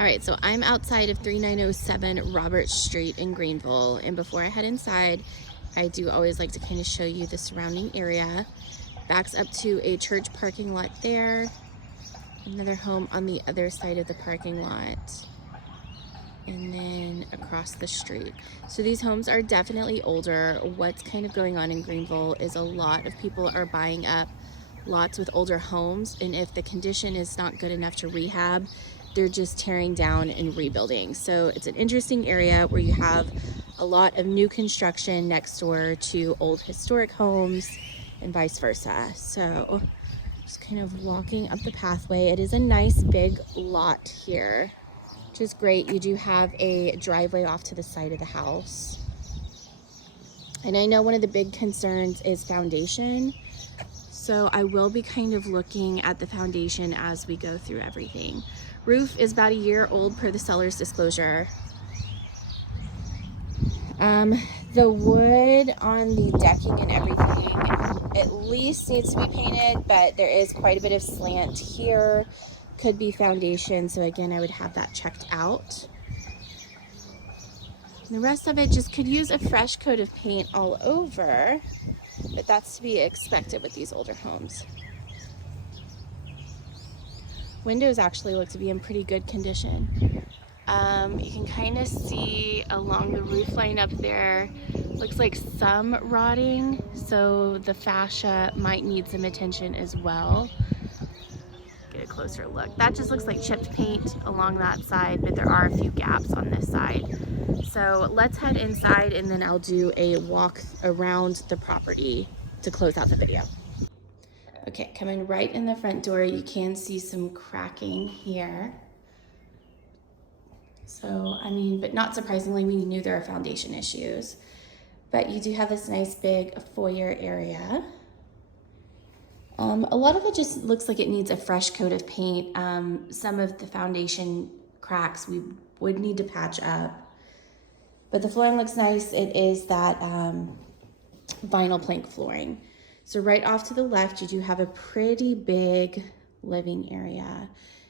All right, so I'm outside of 3907 Roberts Street in Greenville, and before I head inside, I do always like to kind of show you the surrounding area. Backs up to a church parking lot there, another home on the other side of the parking lot, and then across the street. So these homes are definitely older. What's kind of going on in Greenville is a lot of people are buying up lots with older homes, and if the condition is not good enough to rehab, they're just tearing down and rebuilding. So it's an interesting area where you have a lot of new construction next door to old historic homes and vice versa. So just kind of walking up the pathway. It is a nice big lot here, which is great. You do have a driveway off to the side of the house. And I know one of the big concerns is foundation. So I will be kind of looking at the foundation as we go through everything. Roof is about a year old per the seller's disclosure. The wood on the decking and everything at least needs to be painted, but there is quite a bit of slant here. Could be foundation, so again, I would have that checked out. And the rest of it just could use a fresh coat of paint all over, but that's to be expected with these older homes. Windows actually look to be in pretty good condition. You can kind of see along the roof line up there, looks like some rotting, so the fascia might need some attention as well. Get a closer look. That just looks like chipped paint along that side, but there are a few gaps on this side. So let's head inside and then I'll do a walk around the property to close out the video. Okay, coming right in the front door, you can see some cracking here. So, I mean, but not surprisingly, we knew there are foundation issues. But you do have this nice big foyer area. A lot of it just looks like it needs a fresh coat of paint. Some of the foundation cracks we would need to patch up. But the flooring looks nice. It is that vinyl plank flooring. So right off to the left, you do have a pretty big living area.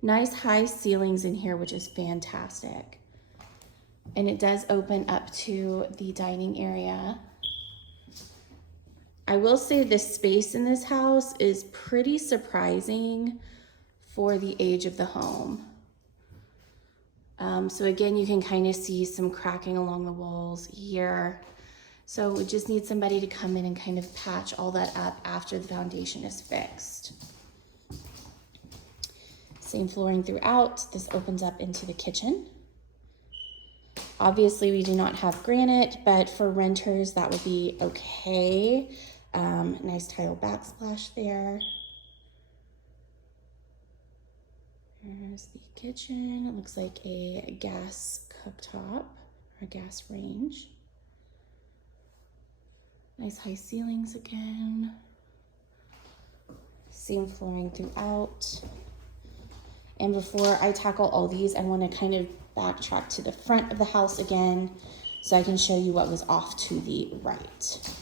Nice high ceilings in here, which is fantastic. And it does open up to the dining area. I will say this space in this house is pretty surprising for the age of the home. So again, you can kind of see some cracking along the walls here. So we just need somebody to come in and kind of patch all that up after the foundation is fixed. Same flooring throughout. This opens up into the kitchen. Obviously, we do not have granite, but for renters, that would be okay. Nice tile backsplash there. Here's the kitchen. It looks like a gas cooktop or a gas range. Nice high ceilings again. Same flooring throughout. And before I tackle all these, I want to kind of backtrack to the front of the house again so I can show you what was off to the right.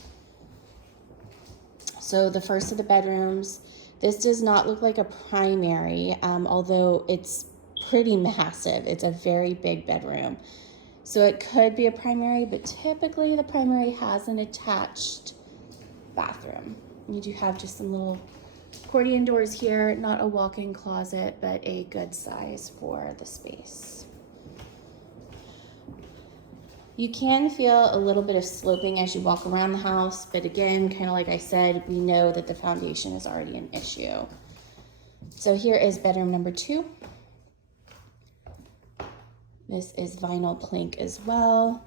So the first of the bedrooms, this does not look like a primary, although it's pretty massive. It's a very big bedroom. So it could be a primary, but typically the primary has an attached bathroom. You do have just some little accordion doors here, not a walk-in closet, but a good size for the space. You can feel a little bit of sloping as you walk around the house, but again, kind of like I said, we know that the foundation is already an issue. So here is bedroom number 2. This is vinyl plank as well.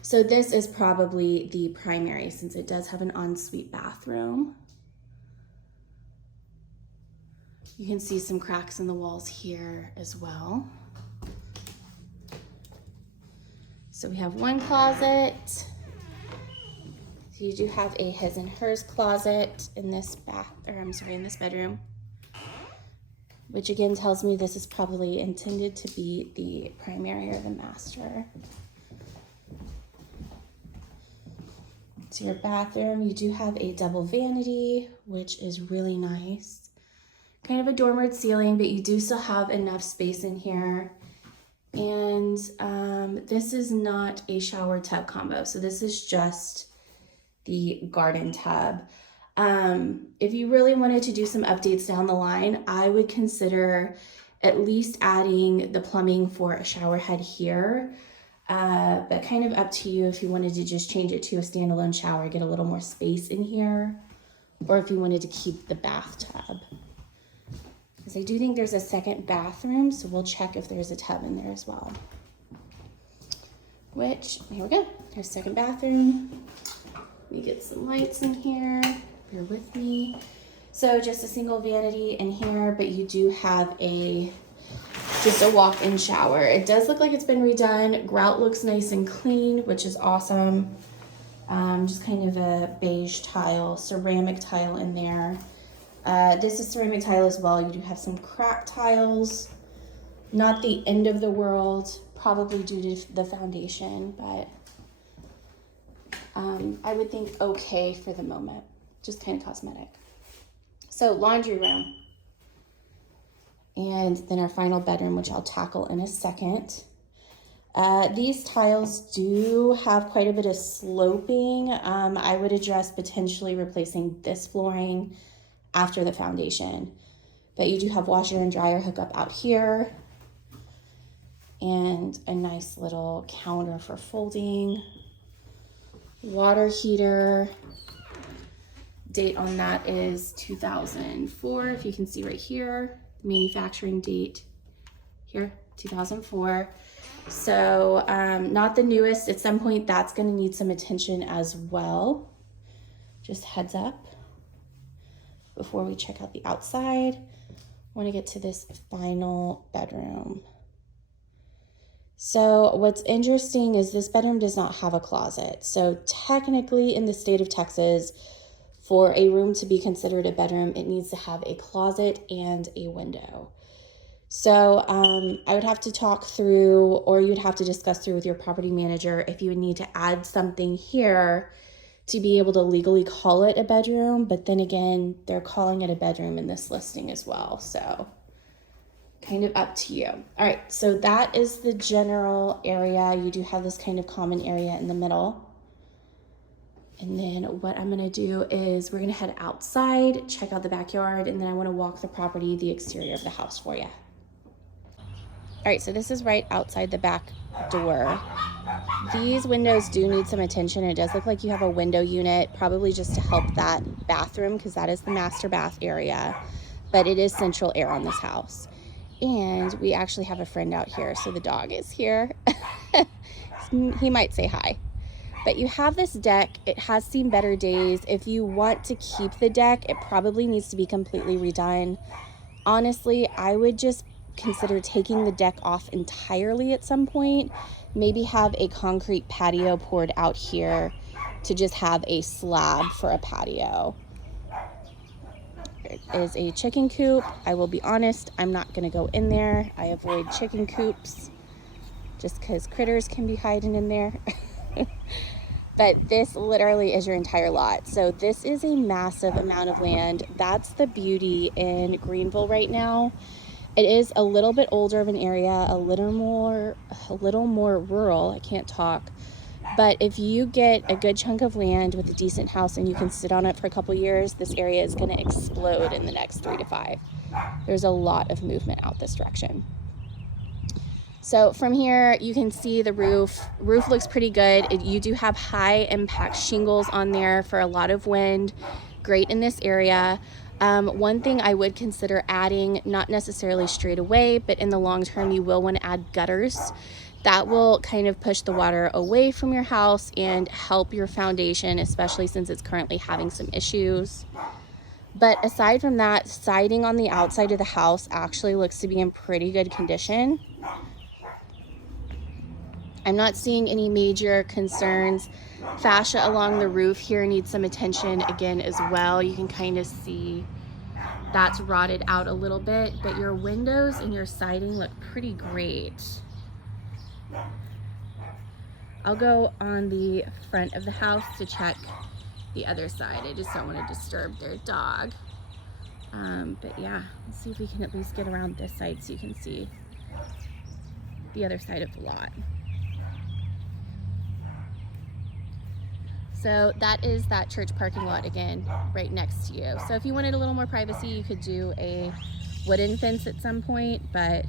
So this is probably the primary since it does have an ensuite bathroom. You can see some cracks in the walls here as well. So we have one closet. So you do have a his and hers closet in this in this bedroom, which again tells me this is probably intended to be the primary or the master. To your bathroom, you do have a double vanity, which is really nice. kind of a dormered ceiling, but you do still have enough space in here. And this is not a shower tub combo, so this is just the garden tub. If you really wanted to do some updates down the line, I would consider at least adding the plumbing for a shower head here, but kind of up to you if you wanted to just change it to a standalone shower, get a little more space in here, or if you wanted to keep the bathtub. Because I do think there's a second bathroom, so we'll check if there's a tub in there as well. Which, here we go, there's second bathroom. Let me get some lights in here, bear with me. So just a single vanity in here, but you do have just a walk-in shower. It does look like it's been redone. Grout looks nice and clean, which is awesome. Just kind of a beige tile, ceramic tile in there. This is ceramic tile as well. You do have some cracked tiles. Not the end of the world, probably due to the foundation, but I would think okay for the moment. Just kind of cosmetic. So laundry room. And then our final bedroom, which I'll tackle in a second. These tiles do have quite a bit of sloping. I would address potentially replacing this flooring after the foundation. But you do have washer and dryer hookup out here. And a nice little counter for folding. Water heater. Date on that is 2004, if you can see right here. Manufacturing date here, 2004. So not the newest. At some point that's going to need some attention as well. Just heads up. Before we check out the outside, I want to get to this final bedroom. So what's interesting is this bedroom does not have a closet. So technically in the state of Texas, for a room to be considered a bedroom, it needs to have a closet and a window. So I would have to talk through, or you'd have to discuss through with your property manager if you would need to add something here to be able to legally call it a bedroom. But then again, they're calling it a bedroom in this listing as well. So kind of up to you. All right, so that is the general area. You do have this kind of common area in the middle. And then what I'm gonna do is we're gonna head outside, check out the backyard, and then I wanna walk the property, the exterior of the house for you. All right, so this is right outside the back door. These windows do need some attention. It does look like you have a window unit, probably just to help that bathroom, because that is the master bath area, but it is central air on this house. And we actually have a friend out here, so the dog is here. He might say hi. But you have this deck. It has seen better days. If you want to keep the deck, it probably needs to be completely redone. Honestly, I would just consider taking the deck off entirely at some point. Maybe have a concrete patio poured out here to just have a slab for a patio. It is a chicken coop. I will be honest, I'm not gonna go in there. I avoid chicken coops just because critters can be hiding in there. But this literally is your entire lot. So this is a massive amount of land. That's the beauty in Greenville right now. It is a little bit older of an area, a little more rural. I can't talk. But if you get a good chunk of land with a decent house and you can sit on it for a couple years, this area is going to explode in the next 3 to 5. There's a lot of movement out this direction. So from here, you can see the roof. Roof looks pretty good. You do have high impact shingles on there for a lot of wind. Great in this area. One thing I would consider adding, not necessarily straight away, but in the long term, you will want to add gutters. That will kind of push the water away from your house and help your foundation, especially since it's currently having some issues. But aside from that, siding on the outside of the house actually looks to be in pretty good condition. I'm not seeing any major concerns. Fascia along the roof here needs some attention again as well. You can kind of see that's rotted out a little bit, but your windows and your siding look pretty great. I'll go on the front of the house to check the other side. I just don't want to disturb their dog. But yeah, let's see if we can at least get around this side so you can see the other side of the lot. So that is that church parking lot again, right next to you. So if you wanted a little more privacy, you could do a wooden fence at some point, but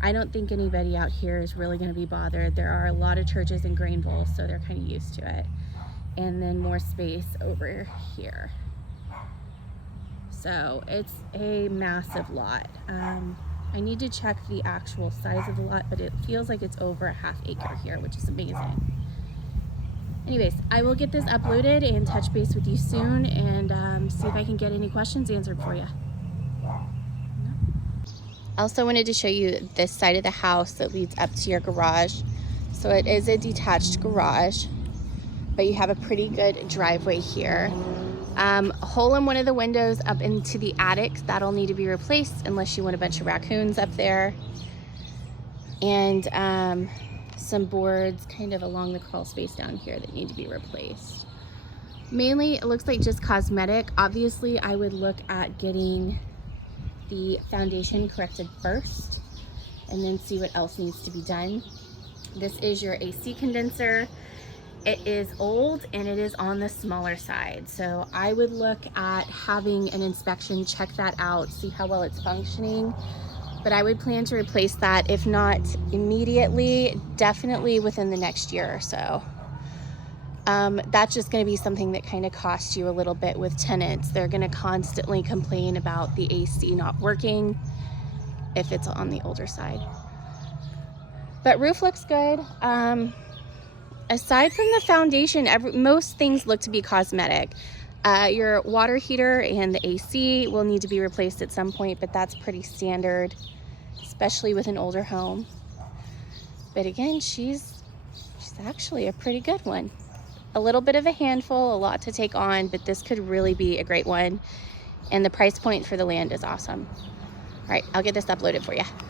I don't think anybody out here is really going to be bothered. There are a lot of churches in Greenville, so they're kind of used to it. And then more space over here. So it's a massive lot. I need to check the actual size of the lot, but it feels like it's over a ½ acre here, which is amazing. Anyways, I will get this uploaded and touch base with you soon and see if I can get any questions answered for you. I also wanted to show you this side of the house that leads up to your garage. So it is a detached garage, but you have a pretty good driveway here. A hole in one of the windows up into the attic, that'll need to be replaced unless you want a bunch of raccoons up there. And some boards kind of along the crawl space down here that need to be replaced. Mainly, it looks like just cosmetic. Obviously, I would look at getting the foundation corrected first and then see what else needs to be done. This is your AC condenser. It is old and it is on the smaller side. So I would look at having an inspection, check that out, see how well it's functioning. But I would plan to replace that, if not immediately, definitely within the next year or so. That's just gonna be something that kind of costs you a little bit with tenants. They're gonna constantly complain about the AC not working if it's on the older side. But roof looks good. Aside from the foundation, most things look to be cosmetic. Your water heater and the AC will need to be replaced at some point, but that's pretty standard, especially with an older home. But again, she's actually a pretty good one. A little bit of a handful, a lot to take on, but this could really be a great one. And the price point for the land is awesome. All right, I'll get this uploaded for you.